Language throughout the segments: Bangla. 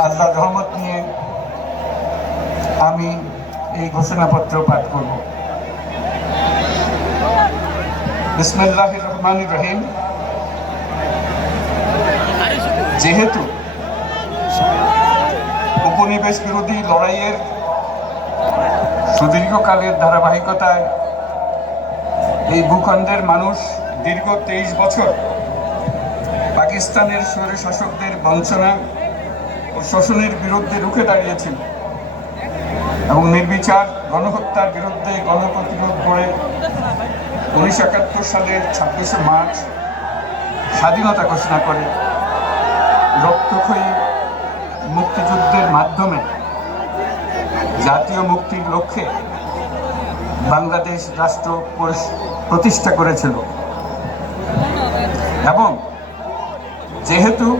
আল্লাহ রহমত নিয়ে আমি এই ঘোষণাপত্র পাঠ করব। বিসমিল্লাহ রহমান রহিম। যেহেতু উপনিবেশ বিরোধী লড়াইয়ের সুদীর্ঘকালের ধারাবাহিকতায় এই ভূখণ্ডের মানুষ দীর্ঘ তেইশ বছর পাকিস্তানের স্বৈর শাসকদের বঞ্চনা শোষণের বিরুদ্ধে রুখে দাঁড়িয়েছিল এবং নির্বিচার গণহত্যার বিরুদ্ধে গণপ্রতিরোধ করে উনিশশো একাত্তর সালের ছাব্বিশে মার্চ স্বাধীনতা ঘোষণা করে রক্তক্ষয়ী মুক্তিযুদ্ধের মাধ্যমে জাতীয় মুক্তির লক্ষ্যে বাংলাদেশ রাষ্ট্র প্রতিষ্ঠা করেছিল। এবং যেহেতু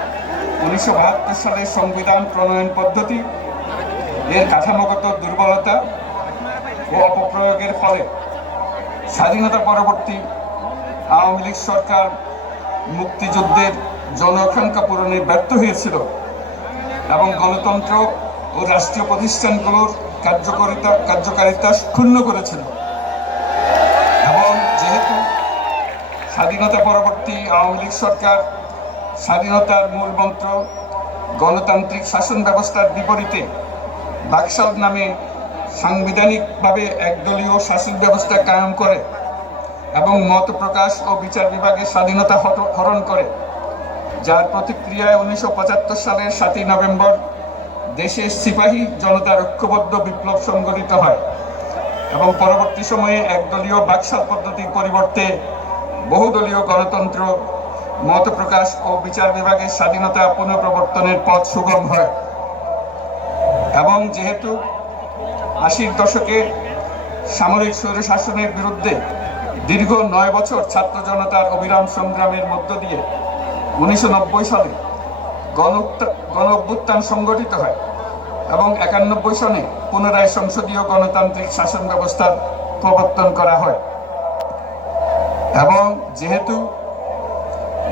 উনিশশো বাহাত্তর সালের সংবিধান প্রণয়ন পদ্ধতি, এর কাঠামোগত দুর্বলতা ও অপপ্রয়োগের ফলে স্বাধীনতা পরবর্তী আওয়ামী লীগ সরকার মুক্তিযুদ্ধের জনআকাঙ্ক্ষা পূরণে ব্যর্থ হয়েছিল এবং গণতন্ত্র ও রাষ্ট্রীয় প্রতিষ্ঠানগুলোর কার্যকারিতা কার্যকারিতা ক্ষুণ্ণ করেছিল। এবং যেহেতু স্বাধীনতা পরবর্তী আওয়ামী লীগ সরকার স্বাধীনতার মূল মন্ত্র, গণতান্ত্রিক শাসন ব্যবস্থার বিপরীতে বাকশাল নামে সাংবিধানিকভাবে একদলীয় শাসন ব্যবস্থা কায়েম করে এবং মত প্রকাশ ও বিচার বিভাগের স্বাধীনতা হরণ করে, যার প্রতিক্রিয়ায় উনিশশো পঁচাত্তর সালের সাতই নভেম্বর দেশের সিপাহী জনতার ঐক্যবদ্ধ বিপ্লব সংগঠিত হয় এবং পরবর্তী সময়ে একদলীয় বাকশাল পদ্ধতির পরিবর্তে বহুদলীয় গণতন্ত্র মত প্রকাশ ও বিচার বিভাগের স্বাধীনতা পুনঃপ্রবর্তনের পথ সুগম হয়। এবং যেহেতু আশির দশকে সামরিক স্বৈরশাসনের বিরুদ্ধে দীর্ঘ নয় বছর ছাত্র জনতার অবিরাম সংগ্রামের মধ্য দিয়ে উনিশশো নব্বই সালে গণ গণ সংগঠিত হয় এবং একানব্বই সনে পুনরায় সংসদীয় গণতান্ত্রিক শাসন ব্যবস্থার প্রবর্তন করা হয়। এবং যেহেতু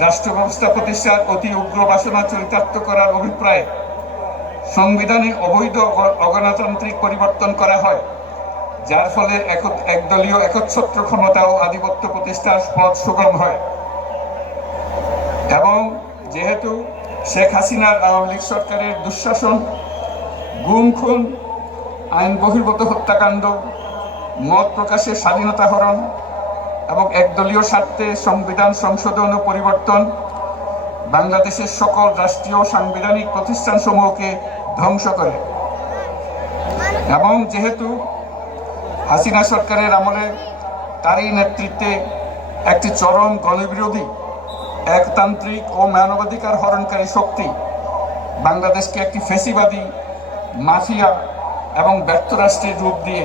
রাষ্ট্র ব্যবস্থা প্রতিষ্ঠার অতি উগ্র বাসনা চরিতার্থ করার অভিপ্রায়ে সংবিধানে অবৈধ অগ- অগণতান্ত্রিক পরিবর্তন করা হয়, যার ফলে এক- একদলীয় একচ্ছত্র ক্ষমতা ও আধিপত্য প্রতিষ্ঠার পথ সুগম হয়। এবং যেহেতু শেখ হাসিনার আওয়ামী লীগ সরকারের দুঃশাসন, গুম, খুন, আইন বহির্ভূত হত্যাকাণ্ড, মত প্রকাশের স্বাধীনতা হরণ এবং একদলীয় স্বার্থে সংবিধান সংশোধন ও পরিবর্তন বাংলাদেশের সকল রাষ্ট্রীয় সাংবিধানিক প্রতিষ্ঠানসমূহকে ধ্বংস করে। এবং যেহেতু হাসিনা সরকারের আমলে তারই নেতৃত্বে একটি চরম গণবিরোধী, একতান্ত্রিক ও মানবাধিকার হরণকারী শক্তি, বাংলাদেশকে একটি ফেসিবাদী মাফিয়া এবং ব্যর্থ রাষ্ট্রের রূপ দিয়ে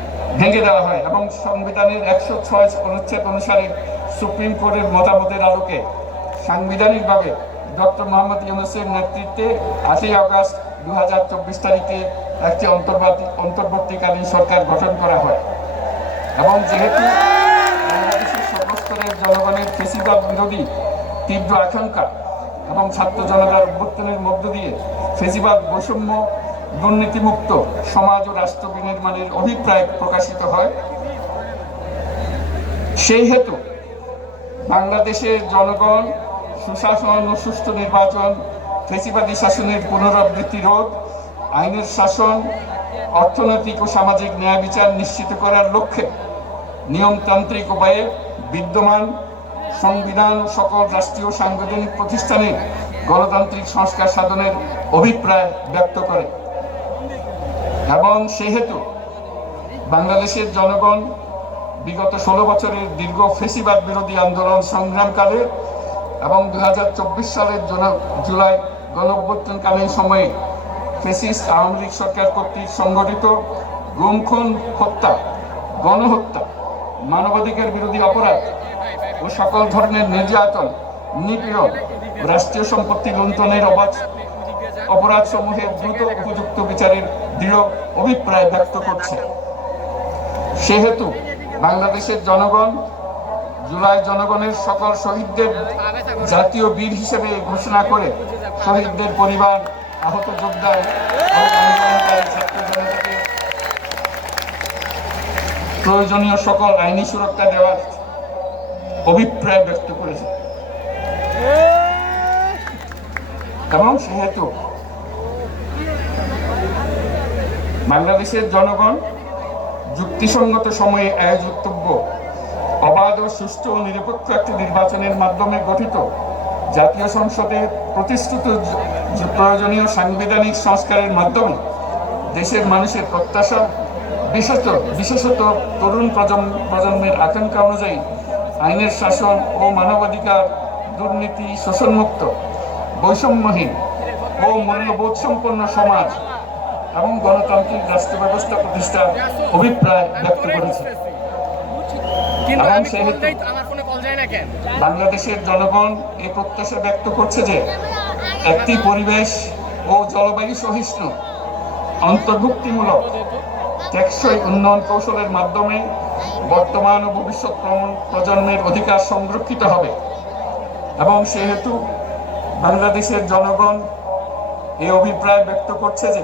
ভেঙে দেওয়া হয় এবং সংবিধানের একশো ছয় অনুচ্ছেদ অনুসারে সুপ্রিম কোর্টের মতামতের আলোকে সাংবিধানিকভাবে ডক্টর মোহাম্মদ ইউনুসের নেতৃত্বে আটই আগস্ট দু হাজার চব্বিশ তারিখে একটি অন্তর্বর্তী অন্তর্বর্তীকালীন সরকার গঠন করা হয়। এবং যেহেতু বাংলাদেশের সর্বস্তরের জনগণের ফেসিবাদ বিরোধী তীব্র আকাঙ্ক্ষা এবং ছাত্র জনতার অভ্যুত্থানের মধ্য দিয়ে ফেসিবাদ বৈষম্য দুর্নীতিমুক্ত সমাজ ও রাষ্ট্র বিনির্মাণের অভিপ্রায় প্রকাশিত হয়। সেই হেতু বাংলাদেশের জনগণ সুশাসন ও সুষ্ঠু নির্বাচন, ফেসিবাদী শাসনের পুনরাবৃত্তি রোধ, আইনের শাসন, অর্থনৈতিক ও সামাজিক ন্যায় বিচার নিশ্চিত করার লক্ষ্যে নিয়মতান্ত্রিক উপায়ে বিদ্যমান সংবিধান সকল রাষ্ট্রীয় সাংবিধানিক প্রতিষ্ঠানে গণতান্ত্রিক সংস্কার সাধনের অভিপ্রায় ব্যক্ত করে। এবং সেহেতু বাংলাদেশের জনগণ বিগত ষোলো বছরের দীর্ঘ ফেসিবাদ বিরোধী আন্দোলন সংগ্রামকালে এবং দু চব্বিশ সালের জুলাই গণঅভ্যুত্থানকালীন সময়ে ফেসিস্ট আওয়ামী লীগ সরকার কর্তৃক সংগঠিত গুম খুন হত্যা, গণহত্যা, মানবাধিকার বিরোধী অপরাধ ও সকল ধরনের নির্যাতন, নিপীড়ন রাষ্ট্রীয় সম্পত্তি লুণ্ঠনের অবাধ অপরাধ সমূহের দ্রুত উপযুক্ত বিচারের দৃঢ় অভিপ্রায় ব্যক্ত করছে। সেহেতু বাংলাদেশের জনগণ, জুলাই জনগণের সকল শহীদদের জাতীয় বীর হিসেবে ঘোষণা করে শহীদদের পরিবার আহত জনতাকে প্রয়োজনীয় সকল আইনি সুরক্ষা দেওয়ার অভিপ্রায় ব্যক্ত করেছে। এবং সেহেতু বাংলাদেশের জনগণ যুক্তিসঙ্গত সময়ে আয়োজিতব্য অবাধ ও সুষ্ঠু ও নিরপেক্ষ একটি নির্বাচনের মাধ্যমে গঠিত জাতীয় সংসদে প্রতিশ্রুত যে প্রয়োজনীয় সাংবিধানিক সংস্কারের মাধ্যমে দেশের মানুষের প্রত্যাশা, বিশেষত বিশেষত তরুণ প্রজন্ম, প্রজন্মের আকাঙ্ক্ষা অনুযায়ী আইনের শাসন ও মানবাধিকার, দুর্নীতি, শোষণমুক্ত, বৈষম্যহীন ও মূল্যবোধ সম্পন্ন সমাজ এবং গণতান্ত্রিক রাষ্ট্র ব্যবস্থা প্রতিষ্ঠার অভিপ্রায় ব্যক্ত করেছে। বাংলাদেশের জনগণ এই প্রত্যাশা ব্যক্ত করছে যে একটি পরিবেশ ও জলবায়ু সহিষ্ণু অন্তর্ভুক্তিমূলক টেকসই উন্নয়ন কৌশলের মাধ্যমে বর্তমান ও ভবিষ্যৎ প্রজন্মের অধিকার সংরক্ষিত হবে। এবং সেহেতু বাংলাদেশের জনগণ এই অভিপ্রায় ব্যক্ত করছে যে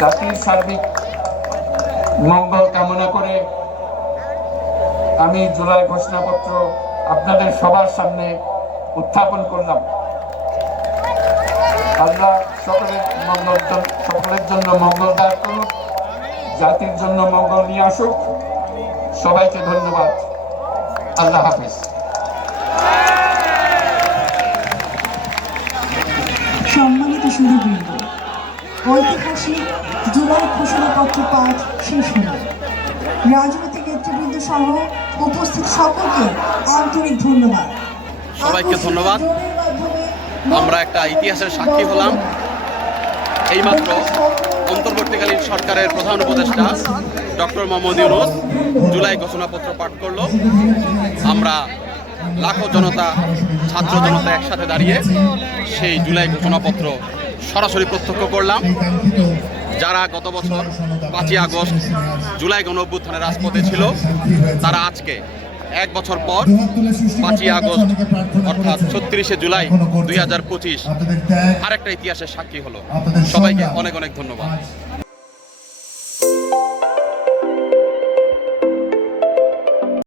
জাতির সার্বিক মঙ্গল কামনা করে আমি জুলাই ঘোষণাপত্র আপনাদের সবার সামনে উত্থাপন করলাম। আল্লাহ সকলের মঙ্গল সকলের জন্য মঙ্গলদার করুক, জাতির জন্য মঙ্গল নিয়ে আসুক। সবাইকে ধন্যবাদ। আল্লাহ হাফিজ। ঐতিহাসিক জুলাই ঘোষণাপত্র পাঠ শেষ হল রাজনৈতিক নেতৃবৃন্দ সহ উপস্থিত সকলকে আন্তরিক ধন্যবাদ। সবাইকে ধন্যবাদ। আমরা একটা ইতিহাসের সাক্ষী হলাম। এইমাত্র অন্তর্বর্তীকালীন সরকারের প্রধান উপদেষ্টা ডক্টর মোহাম্মদ ইউনুস জুলাই ঘোষণাপত্র পাঠ করল। আমরা লাখো জনতা ছাত্র জনতা একসাথে দাঁড়িয়ে সেই জুলাই ঘোষণাপত্র সরাসরি প্রত্যক্ষ করলাম। যারা গত বছর পাঁচই আগস্ট জুলাই গণ অভ্যুত্থানে রাজপথে ছিল, তারা আজকে এক বছর পর পাঁচই আগস্ট, অর্থাৎ ছত্রিশে জুলাই দুই হাজার পঁচিশ, আরেকটা ইতিহাসের সাক্ষী হলো। সবাইকে অনেক অনেক ধন্যবাদ।